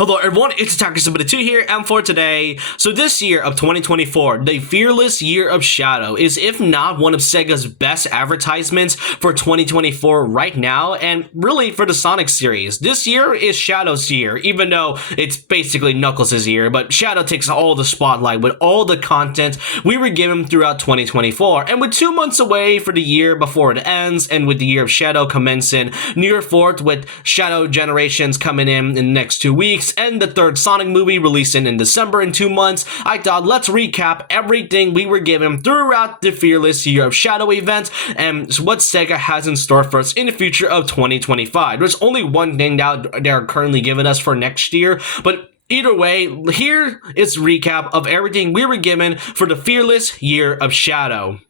Hello everyone, it's Attacker72 here, and for today, so this year of 2024, the fearless year of Shadow is if not one of SEGA's best advertisements for 2024 right now, and really for the Sonic series. This year is Shadow's year, even though it's basically Knuckles' year, but Shadow takes all the spotlight with all the content we were given throughout 2024, and with 2 months away for the year before it ends, and with the year of Shadow commencing near 4th with Shadow Generations coming in the next 2 weeks, and the third Sonic movie releasing in December in 2 months, I thought let's recap everything we were given throughout the Fearless Year of Shadow event and what SEGA has in store for us in the future of 2025. There's only one thing that they're currently giving us for next year, but either way, here is a recap of everything we were given for the Fearless Year of Shadow.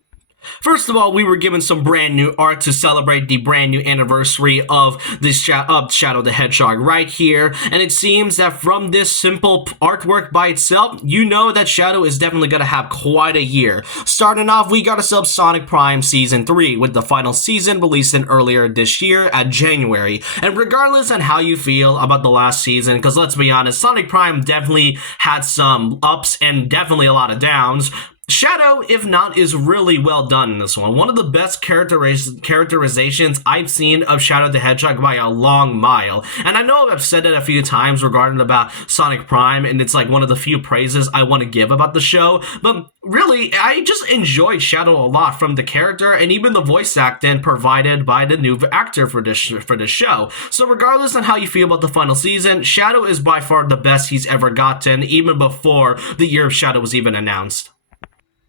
First of all, we were given some brand new art to celebrate the brand new anniversary of the Shadow the Hedgehog right here, and it seems that from this simple artwork by itself, you know that Shadow is definitely going to have quite a year. Starting off, we got ourselves Sonic Prime Season 3, with the final season releasing earlier this year at January. And regardless on how you feel about the last season, because let's be honest, Sonic Prime definitely had some ups and definitely a lot of downs, Shadow, if not, is really well done in this one. One of the best characterizations I've seen of Shadow the Hedgehog by a long mile. And I know I've said it a few times regarding about Sonic Prime, and it's like one of the few praises I want to give about the show. But really, I just enjoyed Shadow a lot, from the character and even the voice acting provided by the new actor for this show. So regardless on how you feel about the final season, Shadow is by far the best he's ever gotten, even before the Year of Shadow was even announced.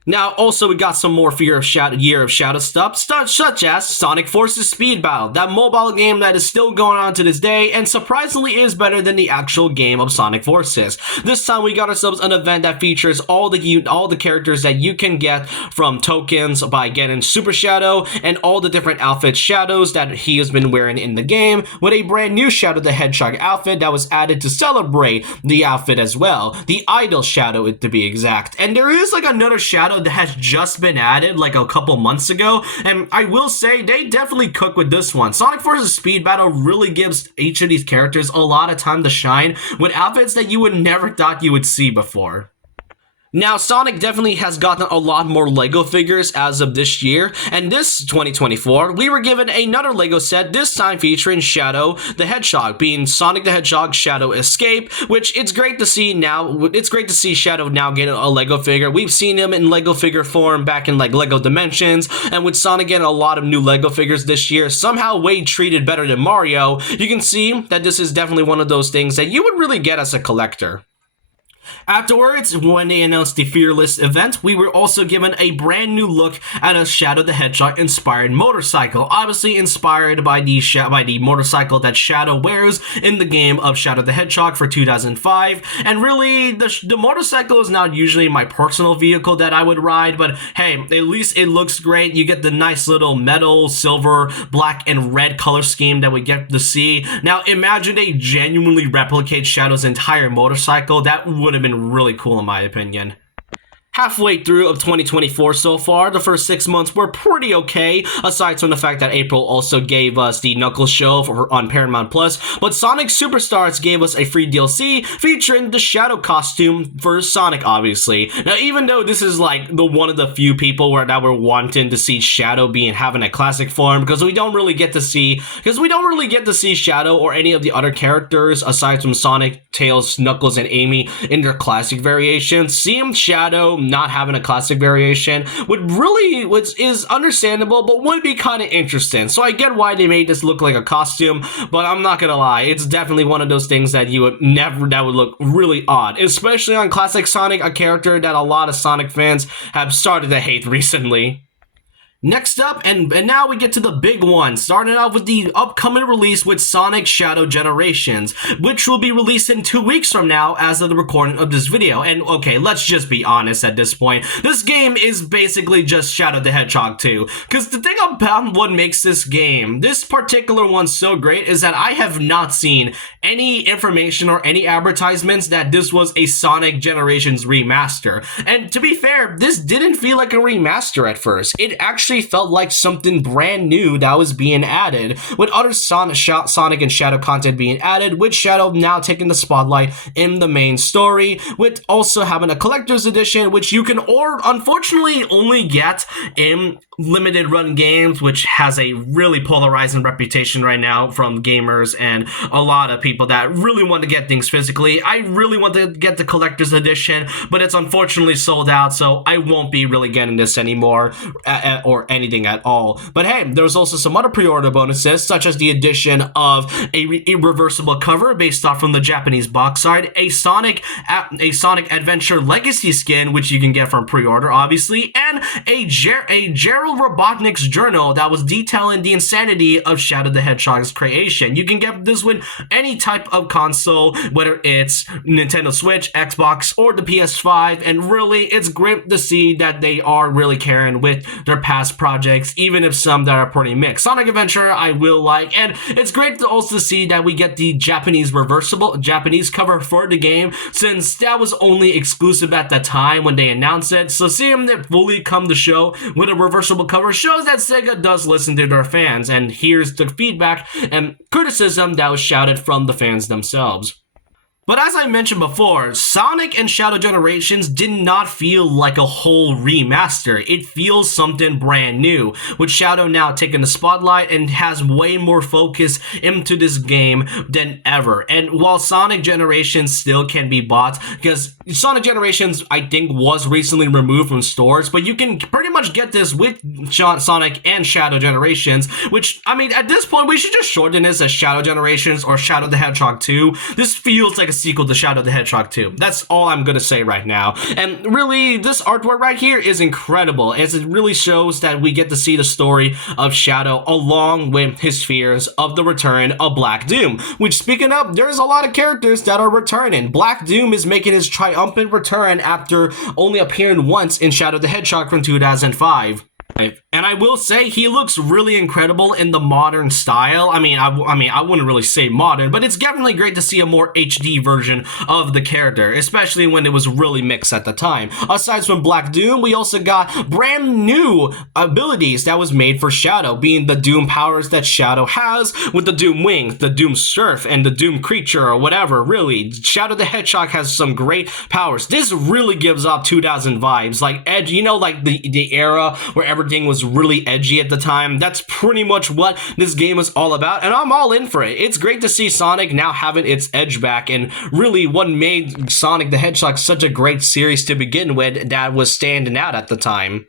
Now, also, we got some more Year of Shadow stuff, such as Sonic Forces Speed Battle, that mobile game that is still going on to this day, and surprisingly is better than the actual game of Sonic Forces. This time, we got ourselves an event that features all the characters that you can get from tokens by getting Super Shadow, and all the different outfit shadows that he has been wearing in the game, with a brand new Shadow the Hedgehog outfit that was added to celebrate the outfit as well. The Idol Shadow, to be exact. And there is like another Shadow that has just been added like a couple months ago, and I will say they definitely cook with this one. Sonic Forces Speed Battle really gives each of these characters a lot of time to shine with outfits that you would never thought you would see before. Now, Sonic definitely has gotten a lot more LEGO figures as of this year, and this 2024, we were given another LEGO set, this time featuring Shadow the Hedgehog, being Sonic the Hedgehog Shadow Escape, which it's great to see now. It's great to see Shadow now get a LEGO figure. We've seen him in LEGO figure form back in like LEGO Dimensions, and with Sonic getting a lot of new LEGO figures this year, somehow way treated better than Mario, you can see that this is definitely one of those things that you would really get as a collector. Afterwards, when they announced the Fearless event, we were also given a brand new look at a Shadow the Hedgehog inspired motorcycle, obviously inspired by the motorcycle that Shadow wears in the game of Shadow the Hedgehog for 2005. And really, the motorcycle is not usually my personal vehicle that I would ride, but hey, at least it looks great. You get the nice little metal, silver, black, and red color scheme that we get to see. Now, imagine they genuinely replicate Shadow's entire motorcycle. That would have been really cool in my opinion. Halfway through of 2024 so far, the first 6 months were pretty okay, aside from the fact that April also gave us the Knuckles show on Paramount Plus, but Sonic Superstars gave us a free DLC featuring the Shadow costume for Sonic, obviously. Now, even though this is like one of the few people that were wanting to see Shadow having a classic form, because we don't really get to see Shadow or any of the other characters aside from Sonic, Tails, Knuckles, and Amy in their classic variations. Seeing Shadow not having a classic variation which is understandable, but would be kind of interesting. So I get why they made this look like a costume, but I'm not gonna lie, it's definitely one of those things that that would look really odd, especially on classic Sonic, a character that a lot of Sonic fans have started to hate recently. Next up, and now we get to the big one, starting off with the upcoming release with Sonic Shadow Generations, which will be released in 2 weeks from now as of the recording of this video. And okay, let's just be honest at this point, this game is basically just Shadow the Hedgehog 2. Because the thing about what makes this particular one so great, is that I have not seen any information or any advertisements that this was a Sonic Generations remaster. And to be fair, this didn't feel like a remaster at first. It actually actually felt like something brand new that was being added, with other Sonic and Shadow content being added, with Shadow now taking the spotlight in the main story, with also having a collector's edition, which you can unfortunately only get in limited run games, which has a really polarizing reputation right now from gamers and a lot of people that really want to get things physically. I really want to get the collector's edition, but it's unfortunately sold out, so I won't be really getting this anymore or anything at all. But hey, there's also some other pre-order bonuses, such as the addition of a reversible cover based off from the Japanese box art, a Sonic Adventure Legacy skin, which you can get from pre-order, obviously, and a Gerald Robotnik's journal that was detailing the insanity of Shadow the Hedgehog's creation. You can get this with any type of console, whether it's Nintendo Switch, Xbox, or the PS5, and really, it's great to see that they are really caring with their past projects, even if some that are pretty mixed. Sonic Adventure, I will like, and it's great to also see that we get the Japanese cover for the game, since that was only exclusive at the time when they announced it, so seeing it fully come to show with a reversible cover shows that SEGA does listen to their fans, and here's the feedback and criticism that was shouted from the fans themselves. But as I mentioned before, Sonic and Shadow Generations did not feel like a whole remaster. It feels something brand new, with Shadow now taking the spotlight and has way more focus into this game than ever. And while Sonic Generations still can be bought, because Sonic Generations, I think, was recently removed from stores, but you can pretty much get this with Sonic and Shadow Generations, which, I mean, at this point, we should just shorten this as Shadow Generations or Shadow the Hedgehog 2. This feels like a sequel to Shadow the Hedgehog 2. That's all I'm gonna say right now. And really, this artwork right here is incredible, as it really shows that we get to see the story of Shadow along with his fears of the return of Black Doom. Which, speaking of, there's a lot of characters that are returning. Black Doom is making his triumphant return after only appearing once in Shadow the Hedgehog from 2005. And I will say he looks really incredible in the modern style. I mean, I wouldn't really say modern, but it's definitely great to see a more HD version of the character, especially when it was really mixed at the time. Aside from Black Doom, we also got brand new abilities that was made for Shadow, being the Doom powers that Shadow has with the Doom Wings, the Doom Surf, and the Doom Creature, or whatever. Really, Shadow the Hedgehog has some great powers. This really gives off 2000 vibes, like edge, you know, like the era where everything was really edgy at the time. That's pretty much what this game is all about, and I'm all in for it. It's great to see Sonic now having its edge back, and really what made Sonic the Hedgehog such a great series to begin with that was standing out at the time.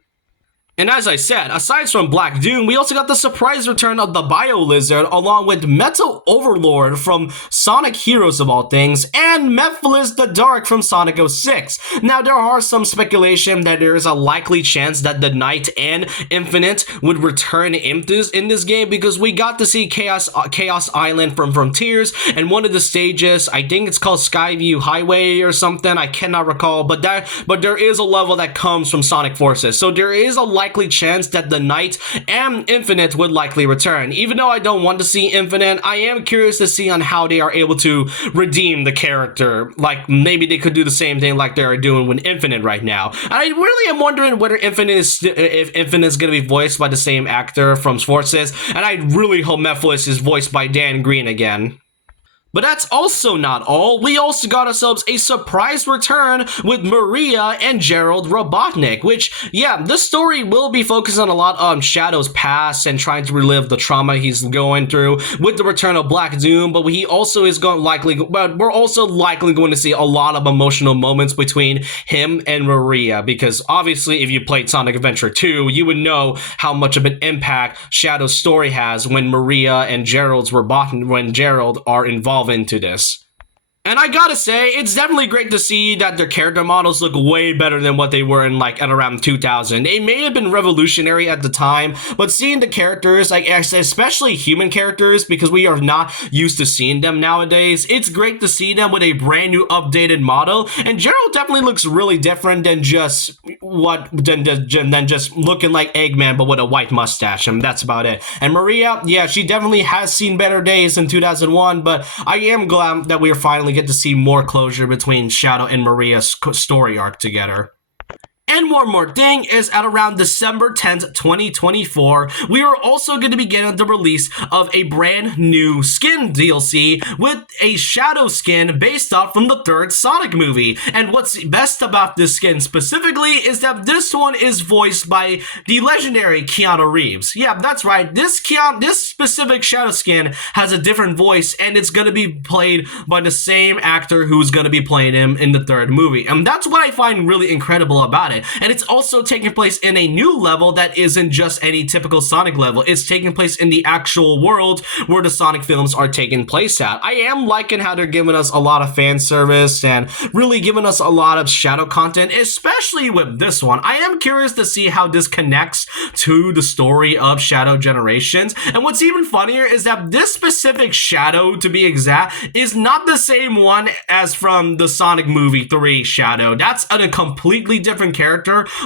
And as I said, aside from Black Doom, we also got the surprise return of the Bio Lizard, along with Metal Overlord from Sonic Heroes of all things, and Mephiles the Dark from Sonic 06. Now, there are some speculation that there is a likely chance that the Knight and Infinite would return in this game, because we got to see Chaos Island from Frontiers, and one of the stages, I think it's called Skyview Highway or something, I cannot recall, but there is a level that comes from Sonic Forces, so there is a likely chance that the Knight and Infinite would likely return. Even though I don't want to see Infinite, I am curious to see on how they are able to redeem the character. Like, maybe they could do the same thing like they are doing with Infinite right now. And I really am wondering whether if Infinite is going to be voiced by the same actor from Forces, and I really hope Mephiles is voiced by Dan Green again. But that's also not all. We also got ourselves a surprise return with Maria and Gerald Robotnik, which, yeah, this story will be focused on a lot on Shadow's past and trying to relive the trauma he's going through with the return of Black Doom, but he also is we're also likely going to see a lot of emotional moments between him and Maria, because obviously if you played Sonic Adventure 2, you would know how much of an impact Shadow's story has when Maria and Gerald are involved into this. And I gotta say, it's definitely great to see that their character models look way better than what they were in, like, at around 2000. They may have been revolutionary at the time, but seeing the characters, like, especially human characters, because we are not used to seeing them nowadays, it's great to see them with a brand new updated model. And Gerald definitely looks really different than just just looking like Eggman, but with a white mustache, and that's about it. And Maria, yeah, she definitely has seen better days in 2001, but I am glad that we are finally get to see more closure between Shadow and Maria's story arc together. And one more thing is at around December 10th, 2024, we are also going to begin the release of a brand new skin DLC with a Shadow skin based off from the third Sonic movie. And what's best about this skin specifically is that this one is voiced by the legendary Keanu Reeves. Yeah, that's right. This specific Shadow skin has a different voice, and it's going to be played by the same actor who's going to be playing him in the third movie. And that's what I find really incredible about it. And it's also taking place in a new level that isn't just any typical Sonic level. It's taking place in the actual world where the Sonic films are taking place at. I am liking how they're giving us a lot of fan service and really giving us a lot of Shadow content, especially with this one. I am curious to see how this connects to the story of Shadow Generations. And what's even funnier is that this specific Shadow, to be exact, is not the same one as from the Sonic movie 3 Shadow. That's a completely different character,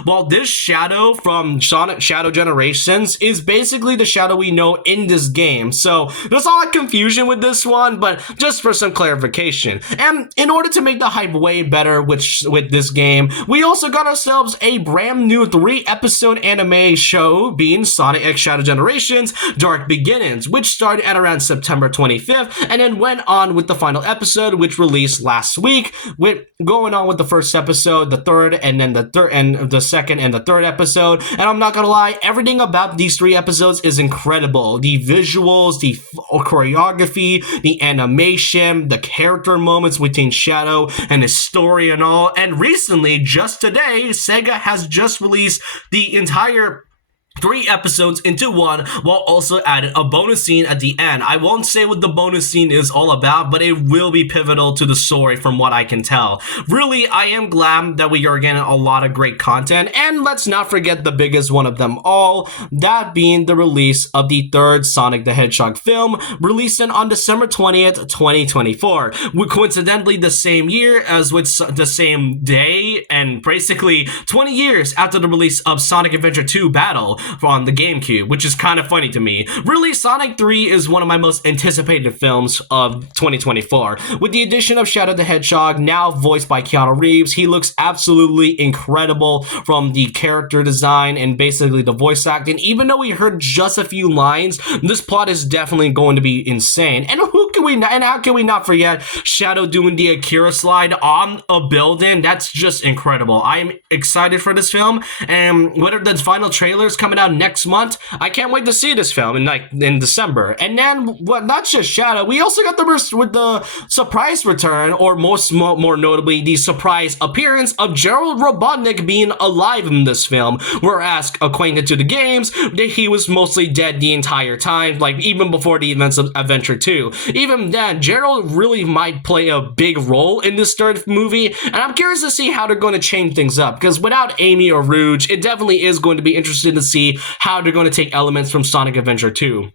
while this Shadow from Sonic Shadow Generations is basically the Shadow we know in this game. So there's a lot of confusion with this one, but just for some clarification. And in order to make the hype way better with this game, we also got ourselves a brand new 3-episode anime show being Sonic X Shadow Generations Dark Beginnings, which started at around September 25th and then went on with the final episode, which released last week, with going on with the first episode, the third, and then the second and the third episode. And I'm not gonna lie, everything about these 3 episodes is incredible. The visuals, the choreography, the animation, the character moments between Shadow and his story and all. And recently, just today, SEGA has just released the entire 3 episodes into one, while also adding a bonus scene at the end. I won't say what the bonus scene is all about, but it will be pivotal to the story from what I can tell. Really, I am glad that we are getting a lot of great content, and let's not forget the biggest one of them all, that being the release of the third Sonic the Hedgehog film, releasing on December 20th, 2024. Coincidentally, the same year as with the same day, and basically 20 years after the release of Sonic Adventure 2 Battle on the GameCube, which is kind of funny to me. Really, Sonic 3 is one of my most anticipated films of 2024. With the addition of Shadow the Hedgehog, now voiced by Keanu Reeves, he looks absolutely incredible from the character design and basically the voice acting. Even though we heard just a few lines, this plot is definitely going to be insane. And how can we not forget Shadow doing the Akira slide on a building? That's just incredible. I'm excited for this film, and whether the final trailer is coming out next month, I can't wait to see this film in December. And then, not just Shadow, we also got the surprise return, or more notably, the surprise appearance of Gerald Robotnik being alive in this film. Whereas, acquainted to the games, he was mostly dead the entire time, like even before the events of Adventure 2. Even then, Gerald really might play a big role in this third movie, and I'm curious to see how they're going to change things up, because without Amy or Rouge, it definitely is going to be interesting to see how they're going to take elements from Sonic Adventure 2.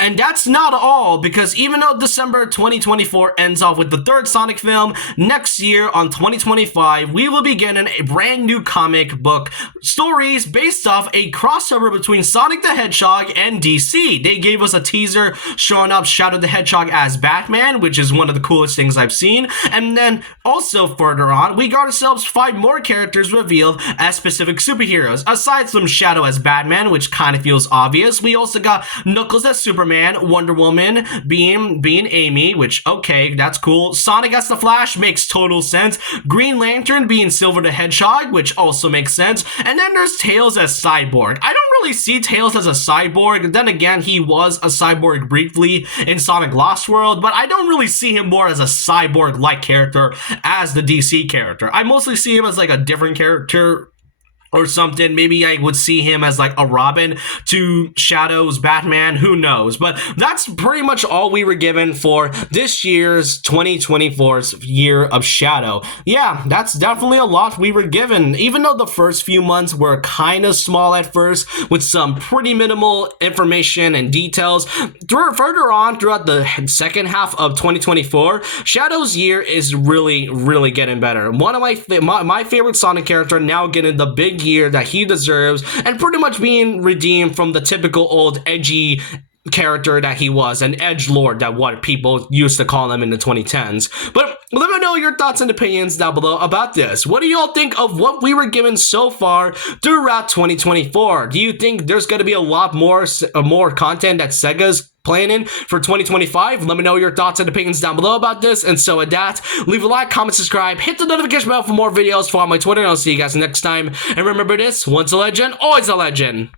And that's not all, because even though December 2024 ends off with the third Sonic film, next year on 2025, we will be getting a brand new comic book stories based off a crossover between Sonic the Hedgehog and DC. They gave us a teaser showing up Shadow the Hedgehog as Batman, which is one of the coolest things I've seen. And then also further on, we got ourselves 5 more characters revealed as specific superheroes. Aside from Shadow as Batman, which kind of feels obvious, we also got Knuckles as Superman, Wonder Woman being Amy, which, okay, that's cool. Sonic as the Flash makes total sense. Green Lantern being Silver the Hedgehog, which also makes sense. And then there's Tails as Cyborg. I don't really see Tails as a cyborg. Then again, he was a cyborg briefly in Sonic Lost World, but I don't really see him more as a cyborg-like character as the DC character. I mostly see him as like a different character or something. Maybe I would see him as like a Robin to Shadow's Batman, who knows. But that's pretty much all we were given for this year's 2024's Year of Shadow. Yeah, that's definitely a lot we were given, even though the first few months were kind of small at first with some pretty minimal information and details. Further on throughout the second half of 2024, Shadow's year is really getting better. One of my favorite Sonic character now getting the big year that he deserves, and pretty much being redeemed from the typical old edgy character that he was, an edgelord that what people used to call him in the 2010s. But let me know your thoughts and opinions down below about this. What do y'all think of what we were given so far throughout 2024? Do you think there's going to be a lot more content that Sega's planning for 2025? Let me know your thoughts and opinions down below about this. And so with that, leave a like, comment, subscribe, hit the notification bell for more videos, follow my Twitter, and I'll see you guys next time. And remember this, once a legend, always a legend.